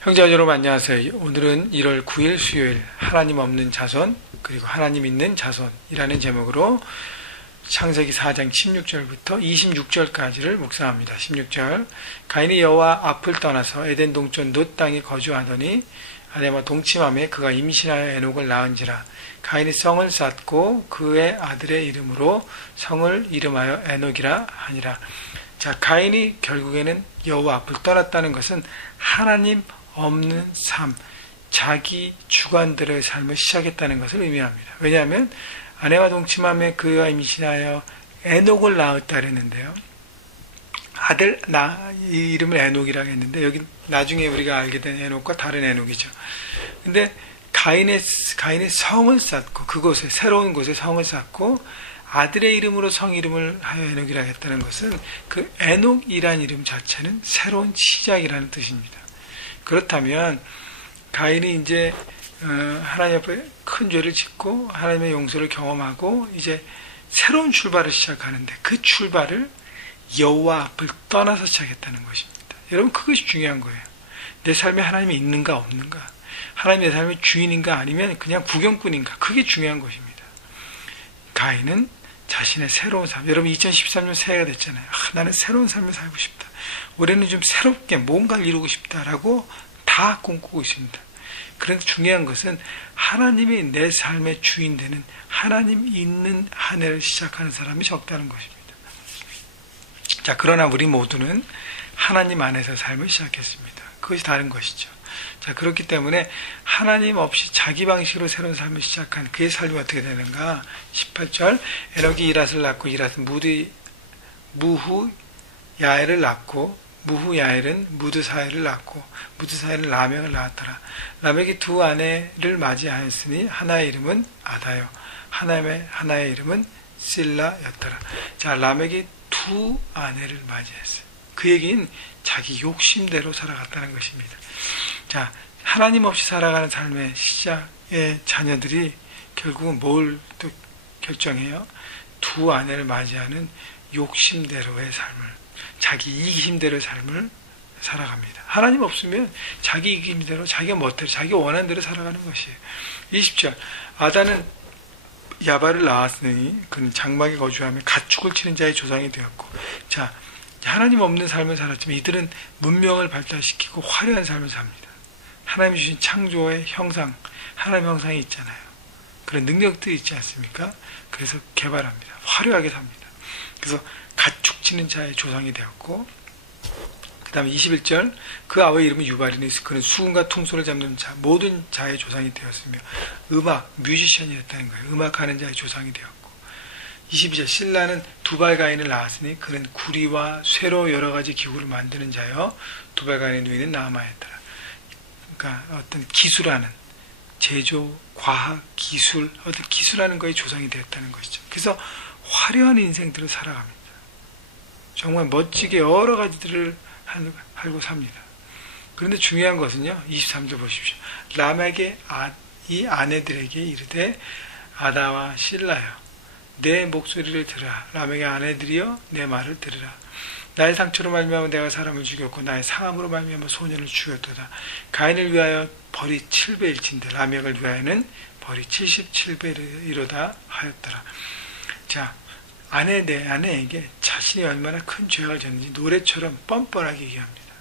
형제자 여러분 안녕하세요. 오늘은 1월 9일 수요일 하나님 없는 자손 그리고 하나님 있는 자손이라는 제목으로 창세기 4장 16절부터 26절까지를 묵상합니다. 16절 가인이 여호와 앞을 떠나서 에덴 동쪽 놋 땅에 거주하더니 아내와 동침함에 그가 임신하여 에녹을 낳은지라. 가인이 성을 쌓고 그의 아들의 이름으로 성을 이름하여 에녹이라 하니라. 자, 가인이 결국에는 여호와 앞을 떠났다는 것은 하나님 없는 삶, 자기 주관대로의 삶을 시작했다는 것을 의미합니다. 왜냐하면 아내와 동침함에 그가 임신하여 에녹을 낳았다 그랬는데요. 이 이름을 에녹이라고 했는데 여기 나중에 우리가 알게 된 에녹과 다른 에녹이죠. 근데 가인의 성을 쌓고 그곳에 새로운 곳에 성을 쌓고 아들의 이름으로 성 이름을 하여 에녹이라고 했다는 것은 그 에녹이라는 이름 자체는 새로운 시작이라는 뜻입니다. 그렇다면 가인이 이제 하나님 앞에 큰 죄를 짓고 하나님의 용서를 경험하고 이제 새로운 출발을 시작하는데 그 출발을 여호와 앞을 떠나서 시작했다는 것입니다. 여러분 그것이 중요한 거예요. 내 삶에 하나님이 있는가 없는가, 하나님이 내 삶의 주인인가 아니면 그냥 구경꾼인가, 그게 중요한 것입니다. 가인은 자신의 새로운 삶, 여러분 2013년 새해가 됐잖아요. 나는 새로운 삶을 살고 싶다, 올해는 좀 새롭게 뭔가를 이루고 싶다라고 다 꿈꾸고 있습니다. 그런데 중요한 것은 하나님이 내 삶의 주인 되는 하나님 있는 한 해를 시작하는 사람이 적다는 것입니다. 자, 그러나 우리 모두는 하나님 안에서 삶을 시작했습니다. 그것이 다른 것이죠. 자, 그렇기 때문에 하나님 없이 자기 방식으로 새로운 삶을 시작한 그의 삶이 어떻게 되는가? 18절 에녹이 이랏을 낳고 이랏은 무후 야엘을 낳고 무후 야엘은 무드사엘을 낳고 무드사엘은 라멕을 낳았더라. 라멕이 두 아내를 맞이하였으니 하나의 이름은 아다요 하나의 이름은 실라였더라. 자, 라멕이 두 아내를 맞이했어요. 그 얘기는 자기 욕심대로 살아갔다는 것입니다. 자, 하나님 없이 살아가는 삶의 시작의 자녀들이 결국은 뭘 또 결정해요? 두 아내를 맞이하는 욕심대로의 삶을, 자기 이기심대로의 삶을 살아갑니다. 하나님 없으면 자기 이기심대로, 자기가 멋대로, 자기가 원하는 대로 살아가는 것이에요. 20절 아다는 야발을 낳았으니 그는 장막에 거주하며 가축을 치는 자의 조상이 되었고. 자, 하나님 없는 삶을 살았지만 이들은 문명을 발달시키고 화려한 삶을 삽니다. 하나님이 주신 창조의 형상, 하나님의 형상이 있잖아요. 그런 능력들이 있지 않습니까? 그래서 개발합니다. 화려하게 삽니다. 그래서 가축 치는 자의 조상이 되었고, 그 다음에 21절 그 아버의 이름은 유발이니 그는 수금과 퉁소를 잡는 자 모든 자의 조상이 되었으며 음악, 뮤지션이었다는 거예요. 음악하는 자의 조상이 되었고, 22절 실라는 두발가인을 낳았으니 그는 구리와 쇠로 여러 가지 기구를 만드는 자여 두발가인의 누이는 나아마였더라. 그러니까 어떤 기술하는, 제조, 과학, 기술, 어떤 기술하는 거에 조상이 되었다는 것이죠. 그래서 화려한 인생들을 살아갑니다. 정말 멋지게 여러 가지들을 하고 삽니다. 그런데 중요한 것은요, 23절 보십시오. 라멕의 이 아내들에게 이르되 아다와 실라여 내 목소리를 들으라. 라멕의 아내들이여 내 말을 들으라. 나의 상처로 말미암아 내가 사람을 죽였고 나의 상함으로 말미암아 소년을 죽였도다. 가인을 위하여 벌이 7배일진데 라멕을 위하여는 벌이 77배이로다 하였더라. 자, 내 아내에게 자신이 얼마나 큰 죄악을 졌는지 노래처럼 뻔뻔하게 얘기합니다.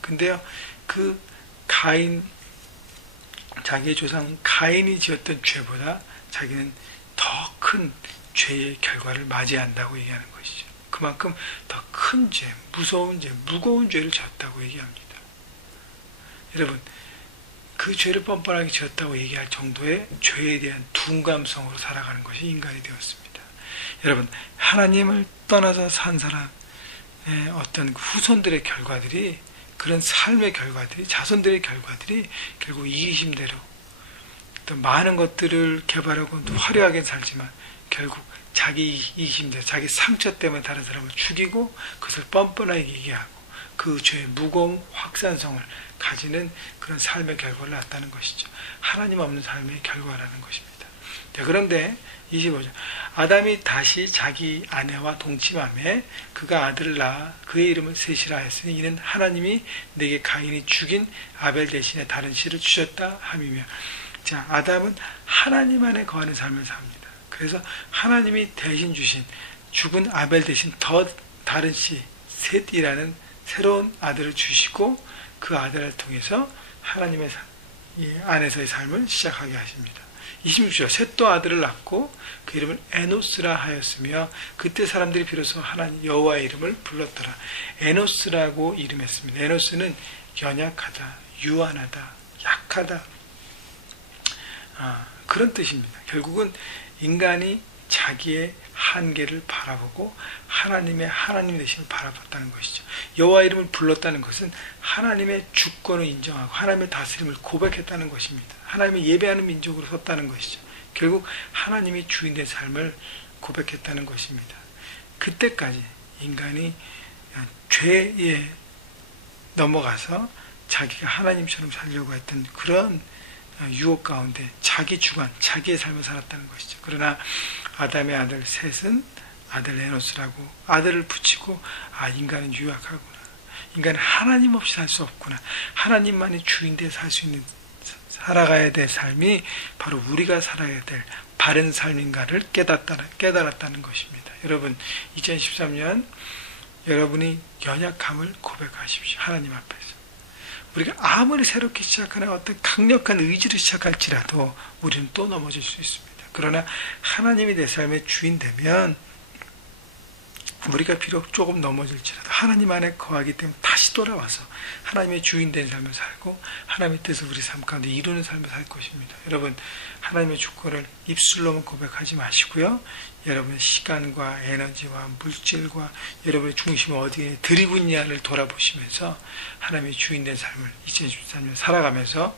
근데요, 그 가인, 자기의 조상 가인이 지었던 죄보다 자기는 더 큰 죄의 결과를 맞이한다고 얘기하는 것이죠. 그만큼 더 큰 죄, 무서운 죄, 무거운 죄를 지었다고 얘기합니다. 여러분, 그 죄를 뻔뻔하게 지었다고 얘기할 정도의 죄에 대한 둔감성으로 살아가는 것이 인간이 되었습니다. 여러분, 하나님을 떠나서 산 사람의 어떤 후손들의 결과들이, 그런 삶의 결과들이, 자손들의 결과들이 결국 이기심대로 또 많은 것들을 개발하고 화려하게 살지만 결국 자기 이기심대로, 자기 상처 때문에 다른 사람을 죽이고 그것을 뻔뻔하게 얘기하고 그 죄의 무거운 확산성을 가지는 그런 삶의 결과를 낳았다는 것이죠. 하나님 없는 삶의 결과라는 것입니다. 자, 그런데 25절. 아담이 다시 자기 아내와 동침하며 그가 아들을 낳아 그의 이름을 셋이라 하였으니 이는 하나님이 내게 가인이 죽인 아벨 대신에 다른 씨를 주셨다 함이며. 자, 아담은 하나님 안에 거하는 삶을 삽니다. 그래서 하나님이 대신 주신 죽은 아벨 대신 더 다른 씨 셋이라는 새로운 아들을 주시고 그 아들을 통해서 하나님의 안에서의 삶을 시작하게 하십니다. 26절. 셋도 아들을 낳고 그 이름을 에노스라 하였으며 그때 사람들이 비로소 하나님 여호와의 이름을 불렀더라. 에노스라고 이름했습니다. 에노스는 연약하다, 유한하다, 약하다, 그런 뜻입니다. 결국은 인간이 자기의 한계를 바라보고 하나님의 하나님 되심을 바라봤다는 것이죠. 여호와 이름을 불렀다는 것은 하나님의 주권을 인정하고 하나님의 다스림을 고백했다는 것입니다. 하나님의 예배하는 민족으로 섰다는 것이죠. 결국 하나님이 주인된 삶을 고백했다는 것입니다. 그때까지 인간이 죄에 넘어가서 자기가 하나님처럼 살려고 했던 그런 유혹 가운데 자기 주관, 자기의 삶을 살았다는 것이죠. 그러나 아담의 아들 셋은 아들 에노스라고 아들을 붙이고 인간은 유약하구나. 인간은 하나님 없이 살 수 없구나. 하나님만이 주인되어 살 수 있는 살아가야 될 삶이 바로 우리가 살아야 될 바른 삶인가를 깨달았다는 것입니다. 여러분 2013년 여러분이 연약함을 고백하십시오. 하나님 앞에서. 우리가 아무리 새롭게 시작하는 어떤 강력한 의지를 시작할지라도 우리는 또 넘어질 수 있습니다. 그러나 하나님이 내 삶의 주인 되면 우리가 비록 조금 넘어질지라도 하나님 안에 거하기 때문에 다시 돌아와서 하나님의 주인 된 삶을 살고 하나님의 뜻을 우리 삶 가운데 이루는 삶을 살 것입니다. 여러분 하나님의 주권을 입술로만 고백하지 마시고요. 여러분의 시간과 에너지와 물질과 여러분의 중심이 어디에 드리고 있냐를 돌아보시면서 하나님의 주인 된 삶을 2013년 살아가면서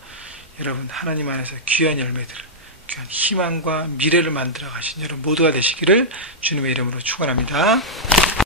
여러분 하나님 안에서 귀한 열매들을 귀한 희망과 미래를 만들어 가신 여러분 모두가 되시기를 주님의 이름으로 축원합니다.